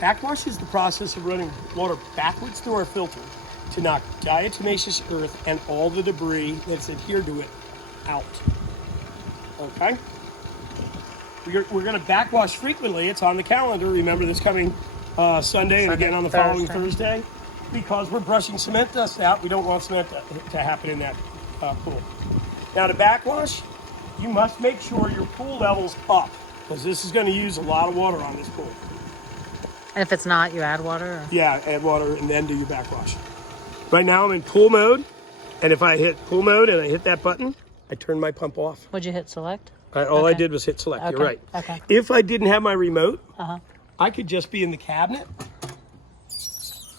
Backwash is the process of running water backwards through our filter to knock diatomaceous earth and all the debris that's adhered to it out. Okay? We're going to backwash frequently. It's on the calendar. Remember this coming Sunday and again on the following Thursday. Because we're brushing cement dust out. We don't want cement to happen in that pool. Now to backwash, you must make sure your pool level's up because this is going to use a lot of water on this pool. And if it's not, you add water? Or? Yeah, add water and then do your backwash. Right now I'm in pool mode, and if I hit pool mode and I hit that button, I turn my pump off. Would you hit select? All I did was hit select, Okay. You're right. Okay. If I didn't have my remote, I could just be in the cabinet,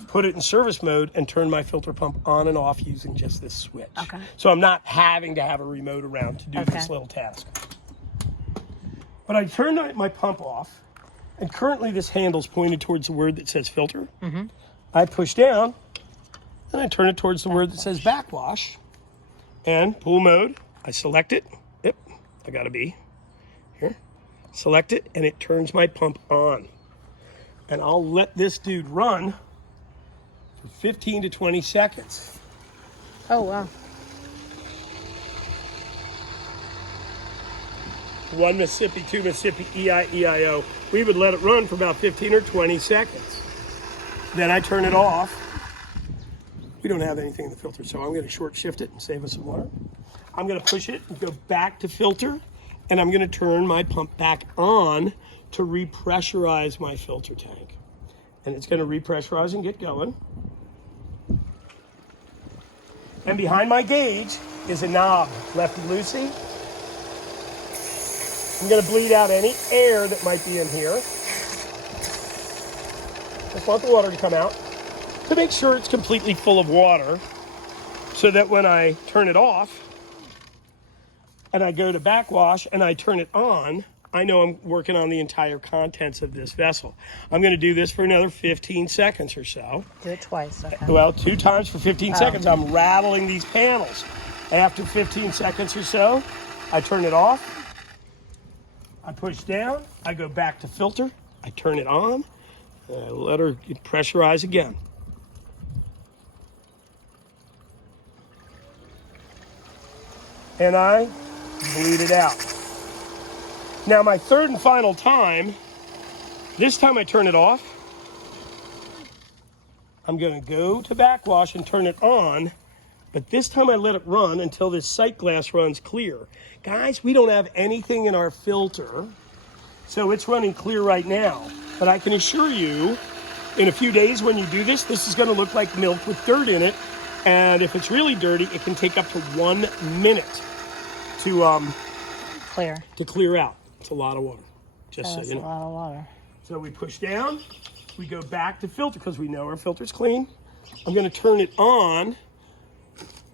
put it in service mode, and turn my filter pump on and off using just this switch. Okay. So I'm not having to have a remote around to do this little task. But I turned my pump off, and currently this handle's pointed towards the word that says filter. I push down, and I turn it towards the word that says backwash, and pool mode, I select it. Yep, I gotta be here. Select it, and it turns my pump on. And I'll let this dude run for 15 to 20 seconds. Oh, wow. 1 Mississippi, 2 Mississippi, E-I-E-I-O. We would let it run for about 15 or 20 seconds. Then I turn it off. We don't have anything in the filter, so I'm going to short shift it and save us some water. I'm going to push it and go back to filter, and I'm going to turn my pump back on to repressurize my filter tank. And it's going to repressurize and get going. And behind my gauge is a knob, lefty-loosey. I'm going to bleed out any air that might be in here. Just want the water to come out to make sure it's completely full of water so that when I turn it off and I go to backwash and I turn it on, I know I'm working on the entire contents of this vessel. I'm going to do this for another 15 seconds or so. Do it twice, okay. Well, 2 times for 15 seconds. I'm rattling these panels. After 15 seconds or so, I turn it off. I push down. I go back to filter. I turn it on. And I let her pressurize again. And I bleed it out. Now my third and final time, this time I turn it off. I'm going to go to backwash and turn it on, but this time I let it run until this sight glass runs clear. Guys, we don't have anything in our filter, so it's running clear right now. But I can assure you, in a few days when you do this, this is going to look like milk with dirt in it, and if it's really dirty, it can take up to 1 minute to clear out. It's a lot of water, just so you know. That's a lot of water. So we push down, we go back to filter because we know our filter's clean. I'm going to turn it on.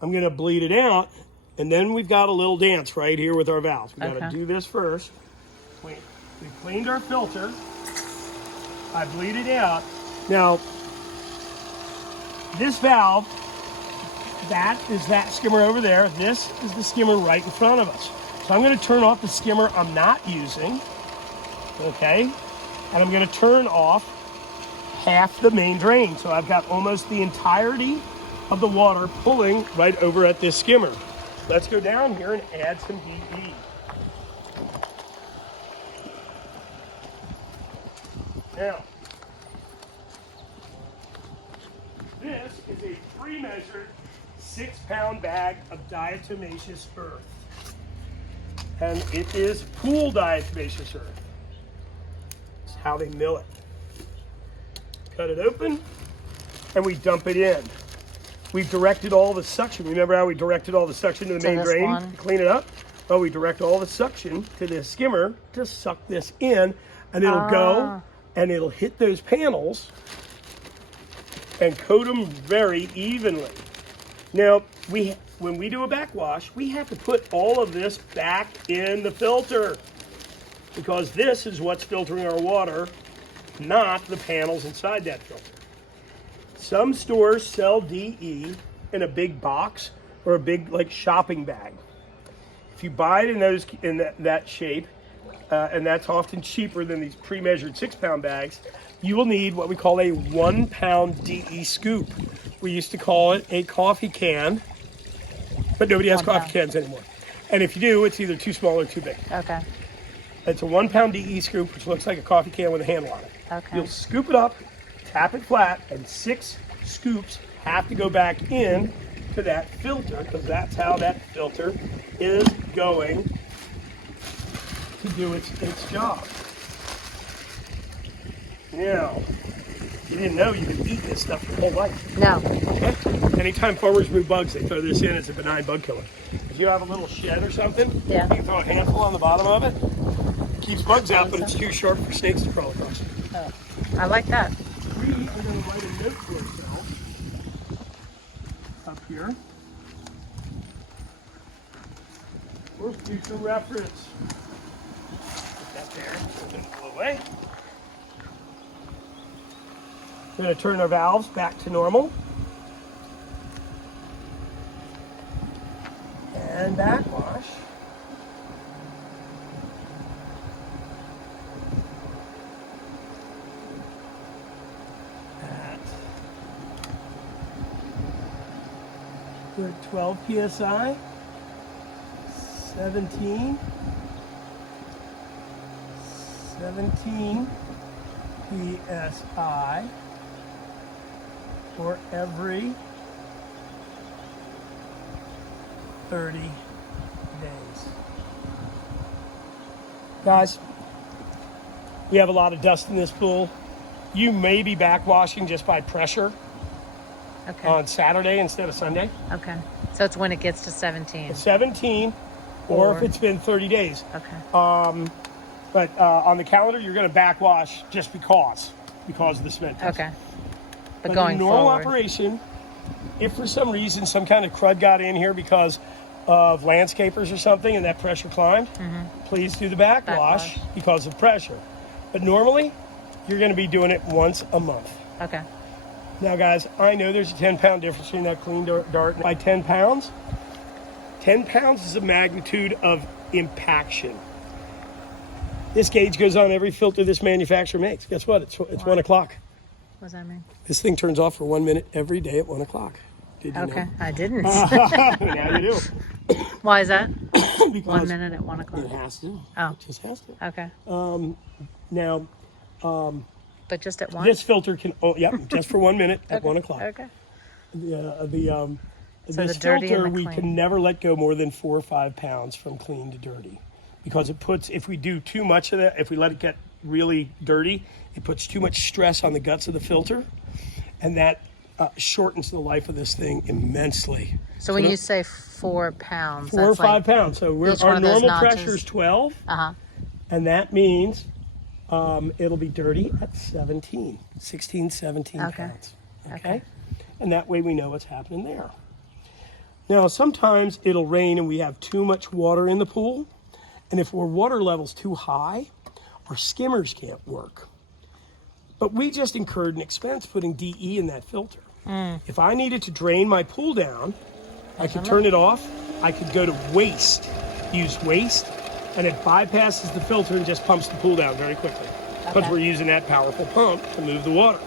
I'm going to bleed it out, and then we've got a little dance right here with our valves. We've got to do this first. We cleaned our filter. I bleed it out. Now, this valve, that is that skimmer over there. This is the skimmer right in front of us. So I'm going to turn off the skimmer I'm not using, okay? And I'm going to turn off half the main drain. So I've got almost the entirety of the water pulling right over at this skimmer. Let's go down here and add some DE. Now, this is a pre-measured 6-pound bag of diatomaceous earth. And it is pool diatomaceous earth. It's how they mill it. Cut it open, and we dump it in. We've directed all the suction. Remember how we directed all the suction to the main drain to clean it up? Well, we direct all the suction to this skimmer to suck this in, and it'll go, and it'll hit those panels and coat them very evenly. Now, when we do a backwash, we have to put all of this back in the filter because this is what's filtering our water, not the panels inside that filter. Some stores sell DE in a big box or a big like shopping bag. If you buy it in that shape, and that's often cheaper than these pre-measured 6-pound bags, you will need what we call a 1-pound DE scoop. We used to call it a coffee can, but nobody has 1 coffee pound. cans anymore. And if you do, it's either too small or too big. Okay. It's a 1-pound DE scoop, which looks like a coffee can with a handle on it. Okay. You'll scoop it up, tap it flat, and 6 scoops have to go back in to that filter, because that's how that filter is going to do its job. Now, you didn't know you could eat this stuff your whole life. No. Okay? Anytime farmers move bugs, they throw this in as a benign bug killer. If you have a little shed or something, Yeah. you can throw a handful on the bottom of it. Keeps bugs out, but it's too sharp for snakes to crawl across. Oh, I like that. We are going to write a note to ourselves up here. For future reference. Put that there. Put it away. We're going to turn our valves back to normal. And backwash. We're at 12 psi, 17 psi for every 30 days. Guys, we have a lot of dust in this pool. You may be backwashing just by pressure Okay. on Saturday instead of Sunday. Okay. So it's when it gets to 17. 17, or if it's been 30 days. Okay. But on the calendar, you're going to backwash just because of the cement test. Okay. But But going in normal forward. operation, if for some reason some kind of crud got in here because of landscapers or something and that pressure climbed, please do the backwash because of pressure. But normally, you're going to be doing it once a month. Okay. Now, guys, I know there's a 10-pound difference between that clean dart by 10 pounds. 10 pounds is a magnitude of impaction. This gauge goes on every filter this manufacturer makes. Guess what? It's 1 o'clock. What does that mean? This thing turns off for 1 minute every day at 1 o'clock. Did you Okay. know? I didn't. Now you do. Why is that? Because 1 minute at 1 it o'clock. has to. Oh. It just has to. Okay. Now, But just at 1? this filter can, just for 1 minute at 1 o'clock. Okay. So the this dirty and filter, the we clean. can never let go more than 4 or 5 pounds from clean to dirty, because it puts, if we do too much of that, if we let it get really dirty, it puts too much stress on the guts of the filter, and that shortens the life of this thing immensely. So when you say 4 pounds, 4 or that's 5 like, pounds. So each our one of those normal notches- pressure is 12, uh-huh. and that means it'll be dirty at 17 Okay. pounds. Okay. And that way we know what's happening there. Now, sometimes it'll rain and we have too much water in the pool. And if our water level's too high, our skimmers can't work. But we just incurred an expense putting DE in that filter. If I needed to drain my pool down, I could turn it off. I could go to waste, use waste, and it bypasses the filter and just pumps the pool down very quickly. Because Okay. we're using that powerful pump to move the water.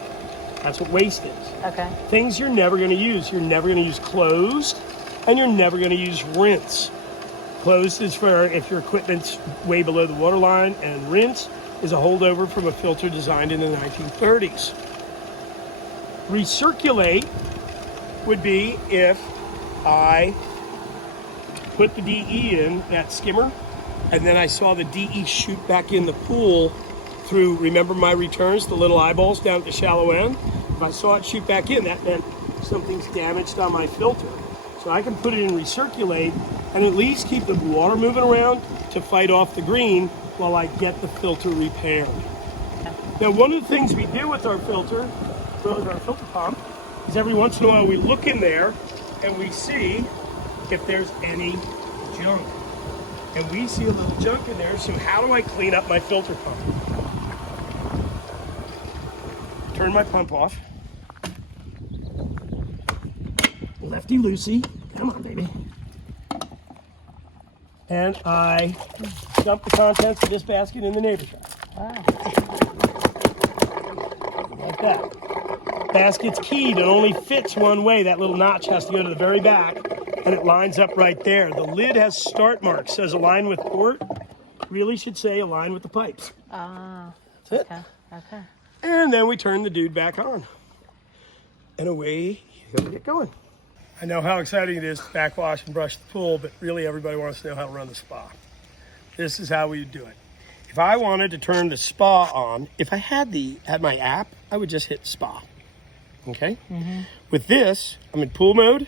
That's what waste is. Okay. Things you're never going to use. You're never going to use closed, and you're never going to use rinse. Closed is for if your equipment's way below the water line, and rinse is a holdover from a filter designed in the 1930s. Recirculate would be if I put the DE in that skimmer, and then I saw the DE shoot back in the pool through, remember my returns, the little eyeballs down at the shallow end? If I saw it shoot back in, that meant something's damaged on my filter. So I can put it in Recirculate and at least keep the water moving around to fight off the green while I get the filter repaired. Now, one of the things we do with our filter, with our filter pump, is every once in a while we look in there and we see if there's any junk. And we see a little junk in there, so how do I clean up my filter pump? Turn my pump off. Lefty loosey. Come on, baby. And I dump the contents of this basket in the neighbor's yard. Wow. Like that. Basket's keyed. It only fits one way. That little notch has to go to the very back, and it lines up right there. The lid has start marks. Says align with port. Really should say align with the pipes. Ah. That's it. Okay. Okay. And then we turn the dude back on. And away he'll get going. I know how exciting it is to backwash and brush the pool, but really everybody wants to know how to run the spa. This is how we do it. If I wanted to turn the spa on, if I had my app, I would just hit spa. Okay? Mm-hmm. With this, I'm in pool mode.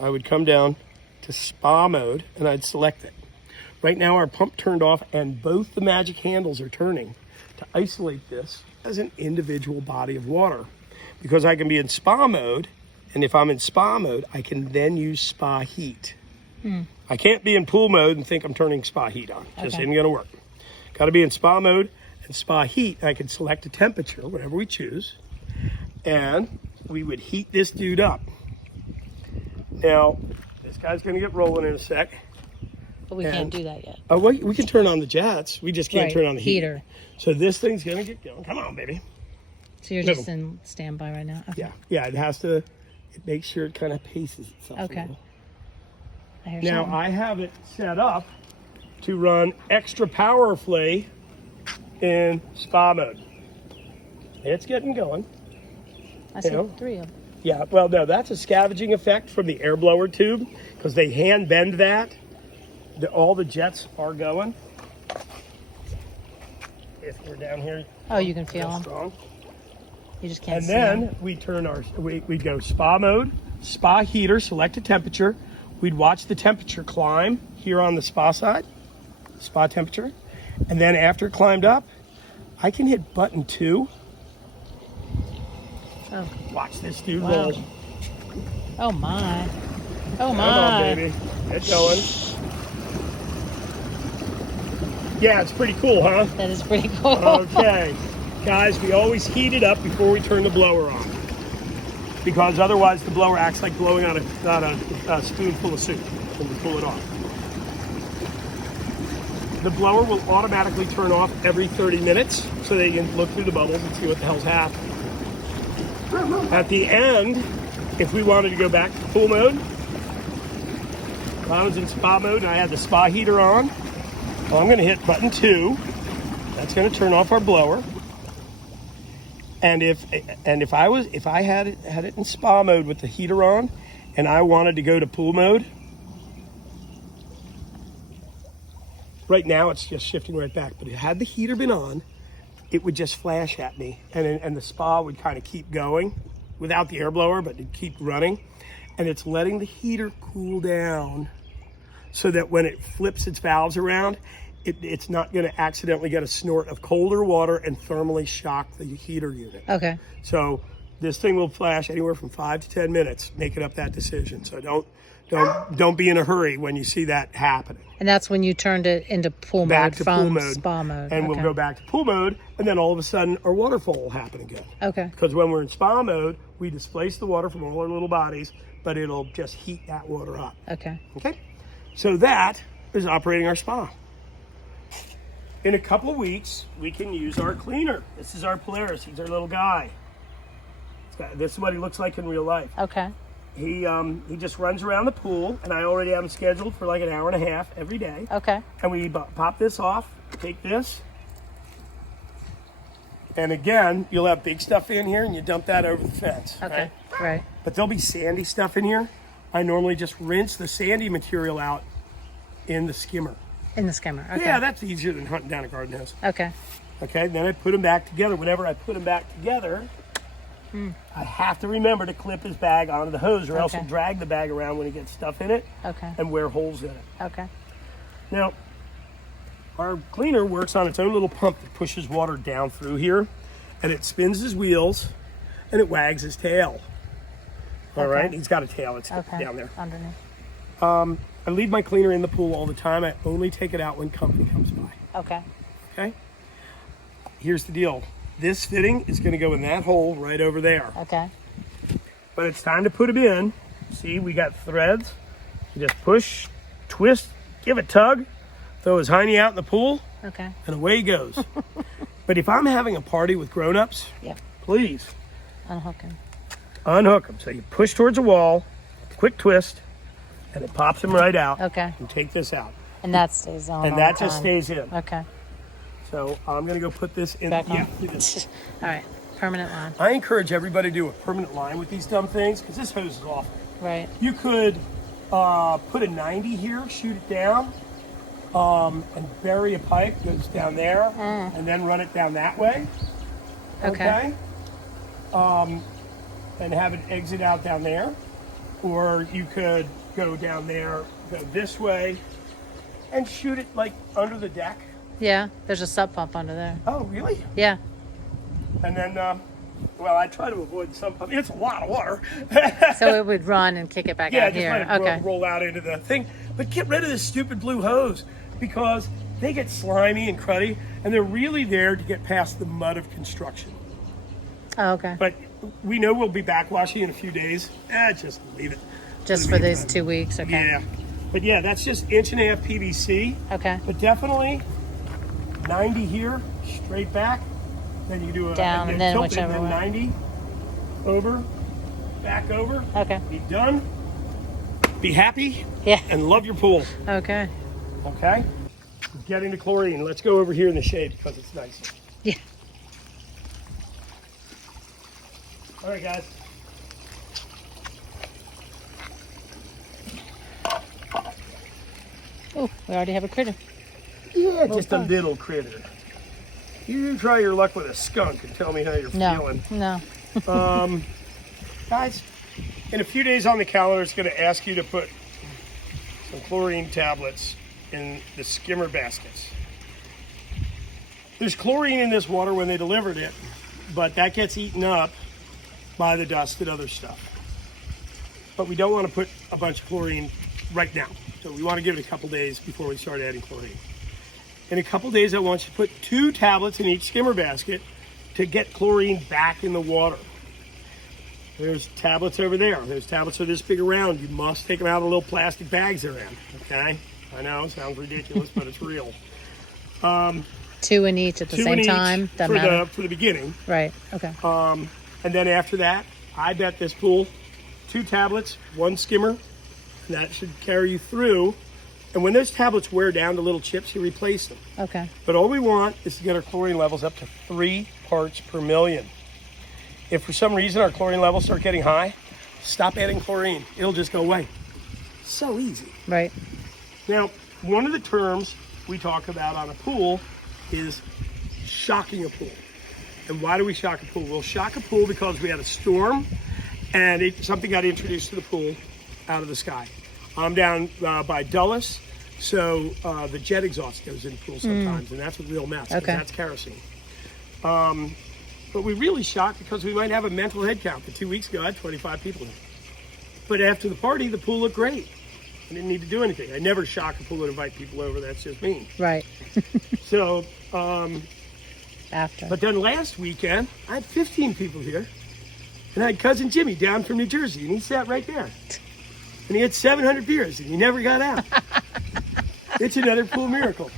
I would come down to spa mode and I'd select it. Right now our pump turned off and both the magic handles are turning to isolate this as an individual body of water. Because I can be in spa mode, and if I'm in spa mode, I can then use spa heat. I can't be in pool mode and think I'm turning spa heat on. Just isn't gonna work. Gotta be in spa mode and spa heat. I can select a temperature, whatever we choose, and we would heat this dude up. Now, this guy's gonna get rolling in a sec. But we can't do that yet. Oh, we can turn on the jets. We just can't turn on the heater. So this thing's gonna get going. Come on, baby. So you're just in standby right now? Okay. Yeah, it has to, it makes sure it kind of paces itself. Okay. I hear Now something. I have it set up to run extra powerfully in spa mode. It's getting going. I see know. 3 of them. Yeah, well, no, that's a scavenging effect from the air blower tube because they hand bend that. All the jets are going. If we're down here. Oh, you can feel them. Strong. You just can't And see then them. we turn we go spa mode, spa heater, select a temperature. We'd watch the temperature climb here on the spa side, spa temperature. And then after it climbed up, I can hit button 2. Oh. Watch this dude Wow. roll. Oh my. Oh my. Come on, baby. Get going. Yeah, it's pretty cool, huh? That is pretty cool. Okay. Guys, we always heat it up before we turn the blower on. Because otherwise the blower acts like blowing on a spoonful of soup when we pull it off. The blower will automatically turn off every 30 minutes so that you can look through the bubbles and see what the hell's happening. At the end, if we wanted to go back to pool mode, if I was in spa mode and I had the spa heater on, well, I'm going to hit button 2. That's going to turn off our blower. And if I had it in spa mode with the heater on, and I wanted to go to pool mode, right now it's just shifting right back. But had the heater been on, it would just flash at me, and the spa would kind of keep going without the air blower, but it'd keep running, and it's letting the heater cool down so that when it flips its valves around, it's not going to accidentally get a snort of colder water and thermally shock the heater unit. Okay. So this thing will flash anywhere from 5 to 10 minutes, making up that decision. So don't be in a hurry when you see that happening. And that's when you turned it into pool Back mode to from pool mode, spa mode. and Okay. we'll go back to pool mode, and then all of a sudden our waterfall will happen again. Okay. Because when we're in spa mode, we displace the water from all our little bodies, but it'll just heat that water up. Okay. Okay? So that is operating our spa. In a couple of weeks, we can use our cleaner. This is our Polaris. He's our little guy. This is what he looks like in real life. Okay. He just runs around the pool, and I already have him scheduled for like an hour and a half every day. Okay. And we pop this off, take this, and again, you'll have big stuff in here, and you dump that over the fence. Okay. Right. But there'll be sandy stuff in here. I normally just rinse the sandy material out in the skimmer. In the skimmer. Okay. Yeah, that's easier than hunting down a garden hose. Okay. Okay, then I put them back together. Whenever I put them back together, I have to remember to clip his bag onto the hose, or else he'll drag the bag around when he gets stuff in it and wear holes in it. Okay. Now, our cleaner works on its own little pump that pushes water down through here, and it spins his wheels, and it wags his tail. All right, he's got a tail. It's down there. Underneath. I leave my cleaner in the pool all the time. I only take it out when company comes by. Okay. Okay? Here's the deal. This fitting is going to go in that hole right over there. Okay. But it's time to put them in. See, we got threads. You just push, twist, give a tug. throw his hiney out in the pool, Okay. and away he goes. But if I'm having a party with grown-ups, Yep. please Unhook him. unhook him. So you push towards the wall, quick twist, and it pops him right out. Okay. And take this out. And that stays on. And all that the just time. stays in. Okay. So I'm going to go put this in. Back yeah, on. do this. All right. Permanent line. I encourage everybody to do a permanent line with these dumb things because this hose is awful. Right. You could put a 90 here, shoot it down, and bury a pipe, goes down there, and then run it down that way. Okay. And have it exit out down there. Or you could go down there, go this way, and shoot it like under the deck. Yeah. There's a sub pump under there. Oh, really? Yeah. And then, well, I try to avoid some pump. It's a lot of water. So it would run and kick it back Yeah, out just here. let it Okay. roll out into the thing. But get rid of this stupid blue hose because they get slimy and cruddy, and they're really there to get past the mud of construction. Oh, okay. But we know we'll be backwashing in a few days. Just leave it. Just for these 2 weeks. Okay. Yeah. But yeah, that's just 1.5 PVC. Okay. But definitely 90 here, straight back. Then you do a Down, and then tilt it, whichever and then way. 90 over, back over. Okay. Be done. Be happy Yeah. and love your pool. Okay. Okay. Getting the chlorine. Let's go over here in the shade because it's nice. Yeah. All right, guys. Oh, we already have a critter. Yeah, just a little critter. You try your luck with a skunk and tell me how you're No. feeling. No. Guys, in a few days on the calendar, it's going to ask you to put some chlorine tablets in the skimmer baskets. There's chlorine in this water when they delivered it, but that gets eaten up by the dust and other stuff. But we don't want to put a bunch of chlorine right now. So we want to give it a couple days before we start adding chlorine. In a couple days, I want you to put 2 tablets in each skimmer basket to get chlorine back in the water. There's tablets over there. Those tablets are this big around. You must take them out of the little plastic bags they're in, okay? I know, it sounds ridiculous, but it's real. 2 in each at the 2 same in each time. Doesn't matter. for the beginning. Right. Okay. And then after that, I bet this pool, 2 tablets, 1 skimmer, and that should carry you through. And when those tablets wear down to little chips, you replace them. Okay. But all we want is to get our chlorine levels up to 3 parts per million. If for some reason our chlorine levels start getting high, stop adding chlorine. It'll just go away. So easy. Right. Now, one of the terms we talk about on a pool is shocking a pool. And why do we shock a pool? We'll shock a pool because we had a storm and something got introduced to the pool out of the sky. I'm down by Dulles, so the jet exhaust goes in the pool sometimes, and that's a real mess. 'Cause Okay. That's kerosene. But we really shocked because we might have a mental head count. The 2 weeks ago, I had 25 people in. But after the party, the pool looked great. I didn't need to do anything. I never shock a pool and invite people over. That's just me. Right. So, After. but then last weekend, I had 15 people here. And I had cousin Jimmy down from New Jersey, and he sat right there. And he had 700 beers, and he never got out. It's another pool miracle.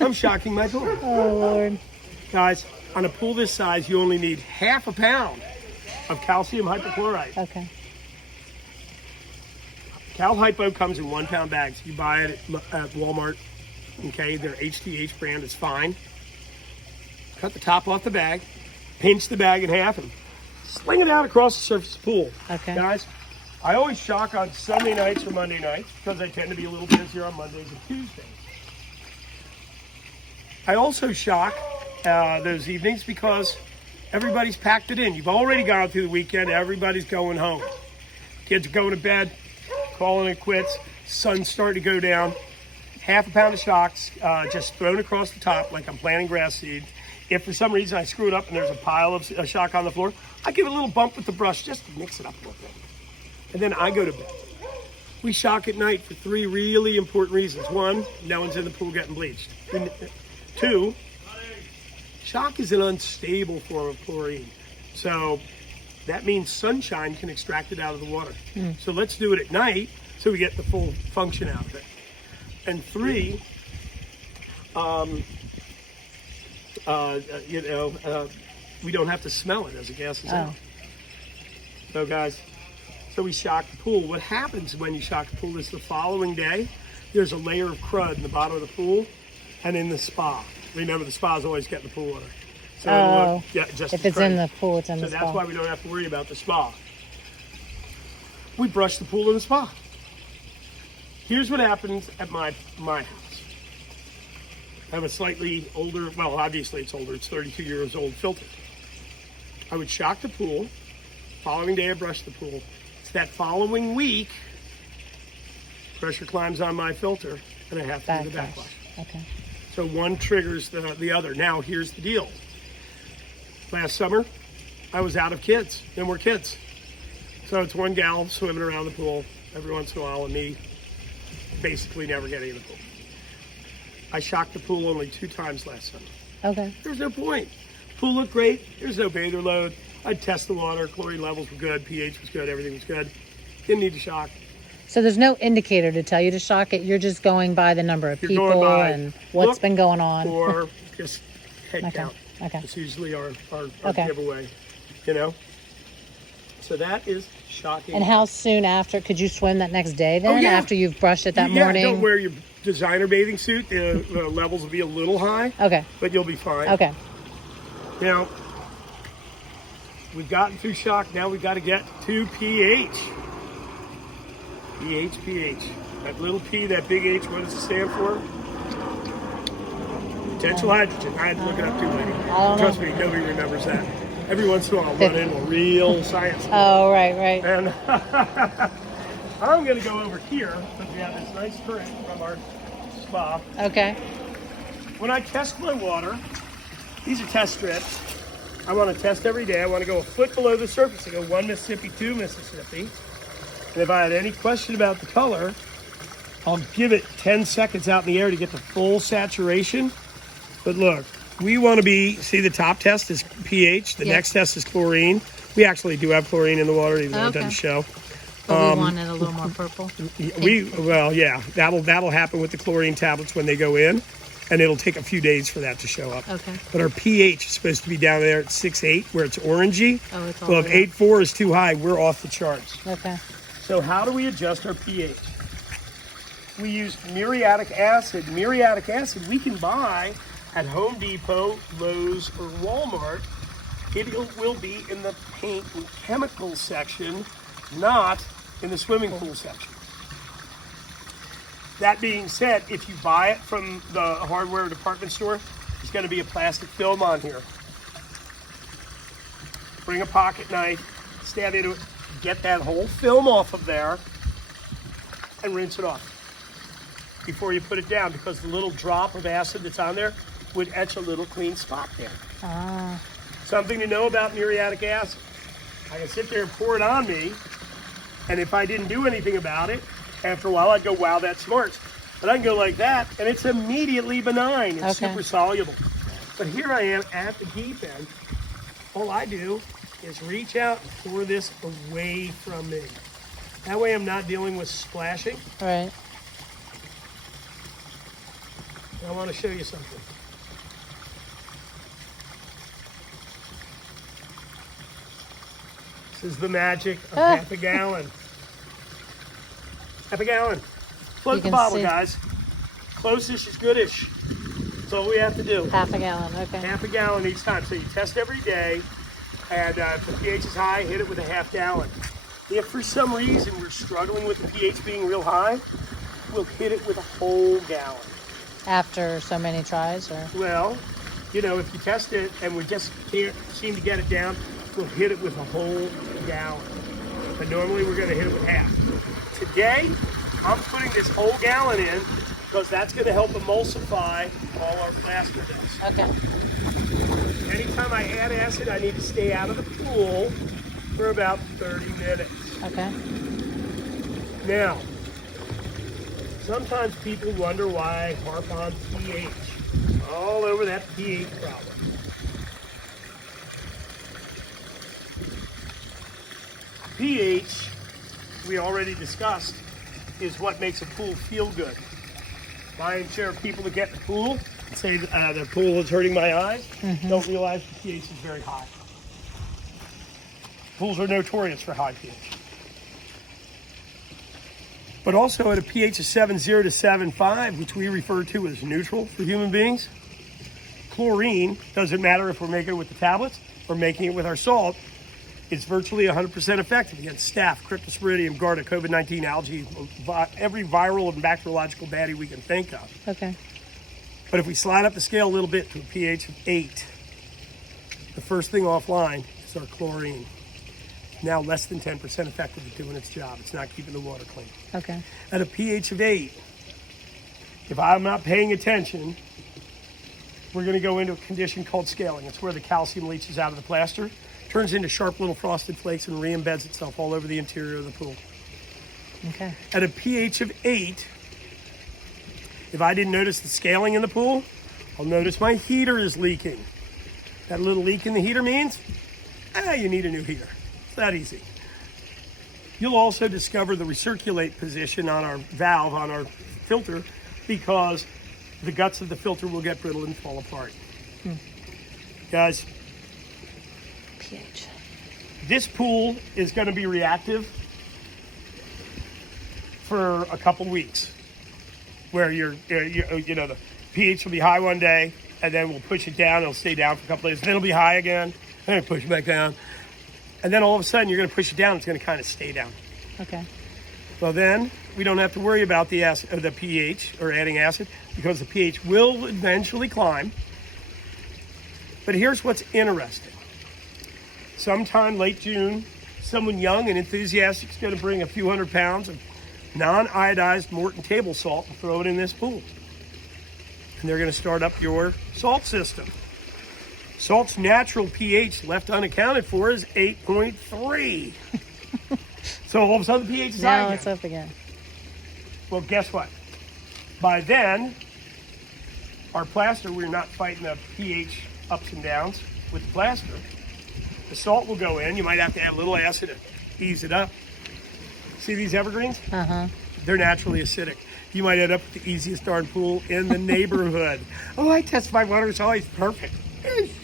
I'm shocking my pool. Oh, Lord. Guys, on a pool this size, you only need half a pound of calcium hypochlorite. Okay. Cal Hypo comes in 1 pound bags. You buy it at Walmart. Okay, their HDH brand is fine. Cut the top off the bag, pinch the bag in half, and sling it out across the surface of the pool. Okay. Guys, I always shock on Sunday nights or Monday nights because I tend to be a little busier on Mondays and Tuesdays. I also shock those evenings because everybody's packed it in. You've already gone through the weekend. Everybody's going home. Kids are going to bed, calling it quits. Sun's starting to go down. Half a pound of shocks just thrown across the top like I'm planting grass seed. If for some reason I screw it up and there's a pile of shock on the floor, I give it a little bump with the brush just to mix it up a little bit. And then I go to bed. We shock at night for 3 really important reasons. 1, no one's in the pool getting bleached. And 2, shock is an unstable form of chlorine. So that means sunshine can extract it out of the water. So let's do it at night so we get the full function out of it. And 3, we don't have to smell it as it gasses Oh. out. So guys, so we shock the pool. What happens when you shock the pool is the following day, there's a layer of crud in the bottom of the pool and in the spa. Remember, the spa's always getting the pool water. So it'll look, just if as it's in cruddy. the pool, it's in the So spa. that's why we don't have to worry about the spa. We brush the pool in the spa. Here's what happens at my house. I have a slightly older, well, obviously it's older, it's 32 years old filter. I would shock the pool. Following day, I brush the pool. It's that following week, pressure climbs on my filter, and I have to do the backwash. Okay. So one triggers the other. Now, here's the deal. Last summer, I was out of kids. No more kids. So it's one gal swimming around the pool every once in a while, and me basically never getting in the pool. I shocked the pool only 2 times last summer. Okay. There's no point. Pool looked great. There's no bather load. I'd test the water. Chlorine levels were good. pH was good. Everything was good. Didn't need to shock. So there's no indicator to tell you to shock it. You're just going by the number of You're people going by and what's look been going on. Or just head Okay. count. Okay. It's usually our Okay. giveaway, you know? So that is shocking. And how soon after could you swim that next day then? Oh, yeah. After you've brushed it that Yeah, morning? don't wear your designer bathing suit. The levels will be a little high, Okay. but you'll be fine. Okay. Now, we've gotten through shock. Now we've got to get to pH. pH. That little P, that big H, what does it stand for? Potential hydrogen. I had to look it up too late. don't Trust me, nobody remembers that. Every once in a while, I'll run into a real science. Oh, right. And I'm going to go over here because we have this nice current from our spa. Okay. When I test my water, these are test strips. I want to test every day. I want to go a foot below the surface. I go 1 Mississippi, 2 Mississippi. And if I had any question about the color, I'll give it 10 seconds out in the air to get the full saturation. But look, we want to be, see the top test is pH. The Yeah. next test is chlorine. We actually do have chlorine in the water, even though it Okay. doesn't show. But we wanted a little more purple. That'll happen with the chlorine tablets when they go in, and it'll take a few days for that to show up. Okay. But our pH is supposed to be down there at 6.8, where it's orangey. Oh, it's all Well, if the way up. 8.4 is too high, we're off the charts. Okay. So how do we adjust our pH? We use muriatic acid. Muriatic acid we can buy at Home Depot, Lowe's, or Walmart. It will be in the paint and chemical section, not in the swimming pool section. That being said, if you buy it from the hardware department store, there's going to be a plastic film on here. Bring a pocket knife, stab into it, get that whole film off of there, and rinse it off before you put it down, because the little drop of acid that's on there would etch a little clean spot there. Ah. Something to know about muriatic acid. I can sit there and pour it on me, and if I didn't do anything about it, after a while I'd go, wow, that smarts. But I can go like that, and it's immediately benign. It's Okay. super soluble. But here I am at the deep end. All I do is reach out and pour this away from me. That way I'm not dealing with splashing. Right. I want to show you something. This is the magic of half a gallon. Half a gallon. Float You the can bottle, see. guys. Close-ish is good-ish. That's all we have to do. Half a gallon. Okay. Half a gallon each time. So you test every day, and if the pH is high, hit it with a half gallon. If for some reason we're struggling with the pH being real high, we'll hit it with a whole gallon. After so many tries, or Well, you know, if you test it and we just can't seem to get it down, we'll hit it with a whole gallon. But normally we're going to hit it with half. Today, I'm putting this whole gallon in because that's going to help emulsify all our plaster dust. okay. Anytime I add acid, I need to stay out of the pool for about 30 minutes. Okay. Now, sometimes people wonder why I harp on pH. All over that pH problem. pH, we already discussed, is what makes a pool feel good. Lion's share of people that get in the pool say the pool is hurting my eyes, don't realize the pH is very high. Pools are notorious for high pH. But also at a pH of 7.0 to 7.5, which we refer to as neutral for human beings, chlorine, doesn't matter if we're making it with the tablets or making it with our salt, it's virtually 100% effective against staph, cryptosporidium, Garda, COVID-19, algae, every viral and bacteriological baddie we can think of. Okay. But if we slide up the scale a little bit to a pH of 8, the first thing offline is our chlorine. Now less than 10% effective at doing its job. It's not keeping the water clean. Okay. At a pH of 8, if I'm not paying attention, we're going to go into a condition called scaling. It's where the calcium leaches out of the plaster, turns into sharp little frosted flakes, and re-embeds itself all over the interior of the pool. Okay. At a pH of 8, if I didn't notice the scaling in the pool, I'll notice my heater is leaking. That little leak in the heater means, you need a new heater. It's that easy. You'll also discover the recirculate position on our valve, on our filter, because the guts of the filter will get brittle and fall apart. Guys, pH. this pool is going to be reactive for a couple weeks, where the pH will be high one day, and then we'll push it down. It'll stay down for a couple days. Then it'll be high again, and then push it back down, and then all of a sudden you're going to push it down. It's going to kind of stay down. Okay. Well, then we don't have to worry about the acid, or the pH, or adding acid, because the pH will eventually climb. But here's what's interesting. Sometime late June, someone young and enthusiastic is going to bring a few hundred pounds of non-iodized Morton table salt and throw it in this pool. And they're going to start up your salt system. Salt's natural pH, left unaccounted for, is 8.3. So all of a sudden the pH is high Now again. it's up again. Well, guess what? By then, our plaster, we're not fighting the pH ups and downs with the plaster. The salt will go in. You might have to add a little acid to ease it up. See these evergreens? Uh-huh. They're naturally acidic. You might end up with the easiest darn pool in the neighborhood. Oh, I test my water. It's always perfect.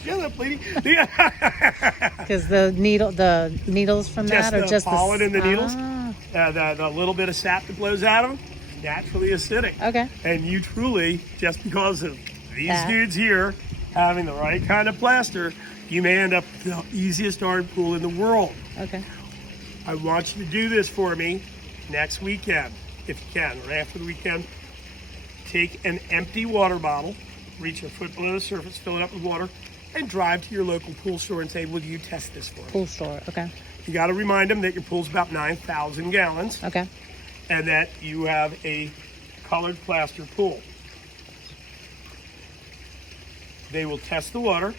Shut up, lady. Because the needles from that, or the just pollen in the needles, Ah, the little bit of sap that blows out of them, naturally acidic. okay. And you truly, just because of these That. dudes here having the right kind of plaster, you may end up with the easiest darn pool in the world. Okay. I want you to do this for me next weekend, if you can, or after the weekend. Take an empty water bottle, reach a foot below the surface, fill it up with water, and drive to your local pool store and say, will you test this for me? Pool store. Okay. You got to remind them that your pool's about 9,000 gallons Okay. and that you have a colored plaster pool. They will test the water,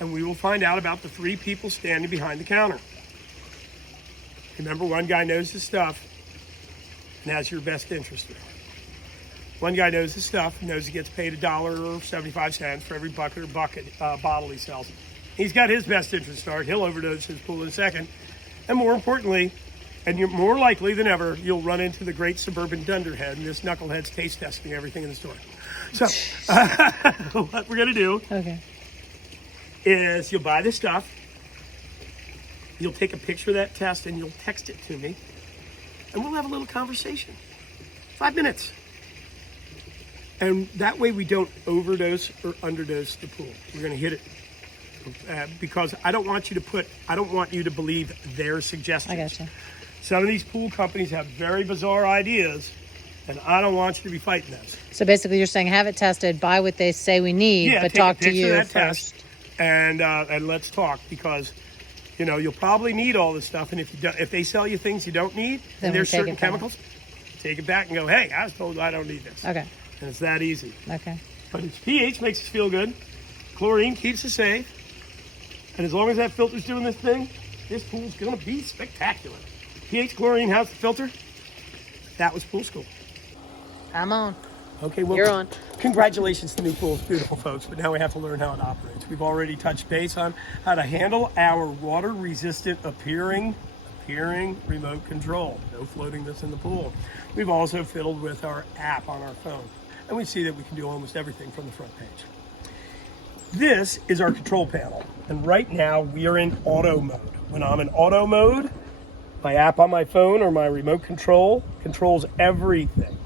and we will find out about the 3 people standing behind the counter. Remember, one guy knows his stuff and has your best interest in it. One guy knows his stuff, knows he gets paid $1.75 for every bucket or bottle he sells. He's got his best interest at heart. He'll overdose his pool in a second. And more importantly, and you're more likely than ever, you'll run into the great suburban dunderhead, and this knucklehead's taste testing everything in the store. So, what we're going to do Okay. is you'll buy this stuff, you'll take a picture of that test, and you'll text it to me, and we'll have a little conversation. 5 minutes. And that way we don't overdose or underdose the pool. We're going to hit it because I don't want you to believe their suggestions. I gotcha. Some of these pool companies have very bizarre ideas, and I don't want you to be fighting those. So basically, you're saying have it tested, buy what they say we need, but take talk a to picture you of that first. test, and let's talk, because you'll probably need all this stuff, and if they sell you things you don't need, Then and we there's take certain it back. chemicals, take it back and go, hey, I was told I don't need this. Okay. And it's that easy. Okay. But its pH makes us feel good. Chlorine keeps us safe. And as long as that filter's doing this thing, this pool's going to be spectacular. pH, chlorine, how's the filter? That was pool school. I'm on. Okay, well, You're on. Congratulations to new pools, beautiful folks, but now we have to learn how it operates. We've already touched base on how to handle our water-resistant appearing remote control. No floating this in the pool. We've also fiddled with our app on our phone. And we see that we can do almost everything from the front page. This is our control panel. And right now we are in auto mode. When I'm in auto mode, my app on my phone or my remote control controls everything.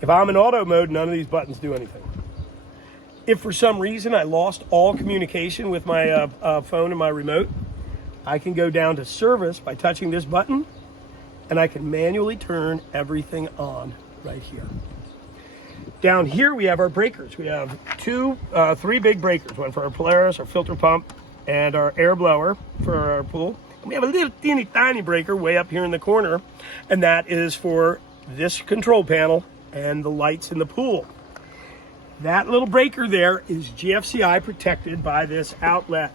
If I'm in auto mode, none of these buttons do anything. If for some reason I lost all communication with my phone and my remote, I can go down to service by touching this button, and I can manually turn everything on right here. Down here we have our breakers. We have three big breakers, one for our Polaris, our filter pump, and our air blower for our pool. And we have a little teeny tiny breaker way up here in the corner, and that is for this control panel and the lights in the pool. That little breaker there is GFCI protected by this outlet.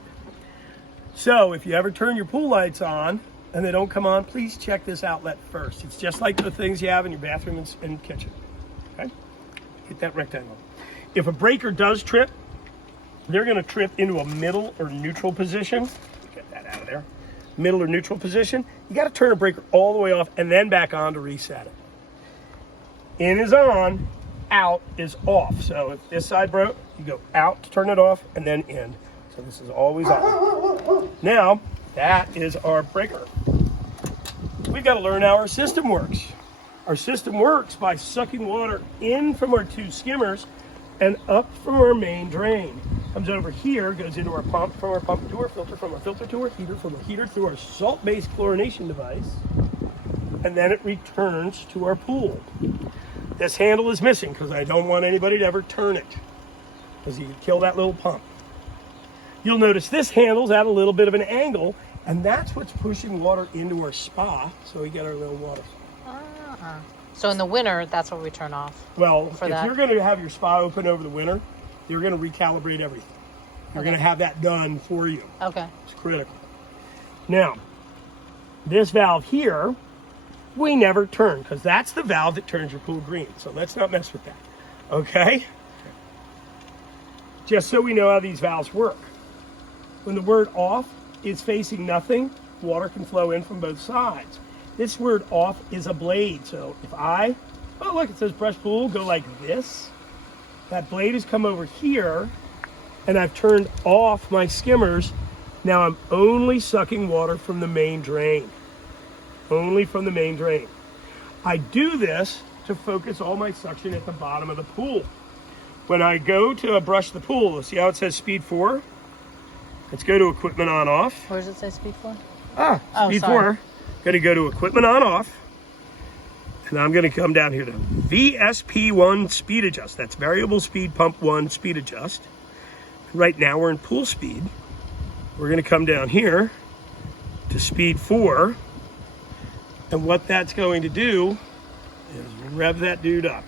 So if you ever turn your pool lights on and they don't come on, please check this outlet first. It's just like the things you have in your bathroom and kitchen. Okay? Hit that rectangle. If a breaker does trip, they're going to trip into a middle or neutral position. Get that out of there. Middle or neutral position. You got to turn a breaker all the way off and then back on to reset it. In is on, out is off. So if this side broke, you go out to turn it off and then in. So this is always on. Now, that is our breaker. We've got to learn how our system works. Our system works by sucking water in from our two skimmers and up from our main drain. Comes over here, goes into our pump, from our pump to our filter, from our filter to our heater, from the heater through our salt-based chlorination device, and then it returns to our pool. This handle is missing because I don't want anybody to ever turn it, because you can kill that little pump. You'll notice this handle's at a little bit of an angle, and that's what's pushing water into our spa, so we get our little water. So in the winter, that's what we turn off. Well, if you're going to have your spa open over the winter, you're going to recalibrate everything. You're going to have that done for you. Okay. It's critical. Now, this valve here, we never turn, because that's the valve that turns your pool green. So let's not mess with that. Okay? Just so we know how these valves work. When the word off is facing nothing, water can flow in from both sides. This word off is a blade. So if oh look, it says brush pool, go like this. That blade has come over here, and I've turned off my skimmers. Now I'm only sucking water from the main drain. Only from the main drain. I do this to focus all my suction at the bottom of the pool. When I go to brush the pool, see how it says speed 4? Let's go to equipment on off. Where does it say speed 4? Speed 4. Going to go to equipment on off. And I'm going to come down here to VSP1 speed adjust. That's variable speed pump 1 speed adjust. Right now we're in pool speed. We're going to come down here to speed 4. And what that's going to do is rev that dude up.